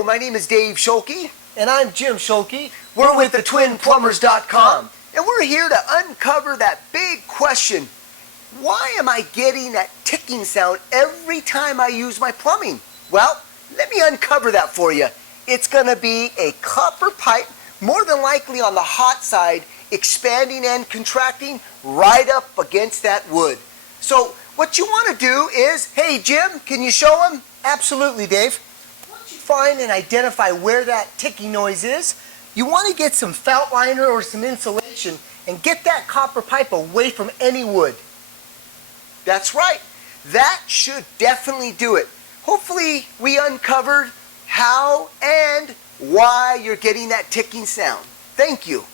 Hello, my name is Dave Schulke. And I'm Jim Schulke. We're with the TwinPlumbers.com, and we're here to uncover that big question. Why am I getting that ticking sound every time I use my plumbing? Well, let me uncover that for you. It's going to be a copper pipe, more than likely on the hot side, expanding and contracting right up against that wood. So what you want to do is, hey Jim, can you show them? Absolutely, Dave. Once you find and identify where that ticking noise is, you want to get some felt liner or some insulation and get that copper pipe away from any wood. That's right. That should definitely do it. Hopefully we uncovered how and why you're getting that ticking sound. Thank you.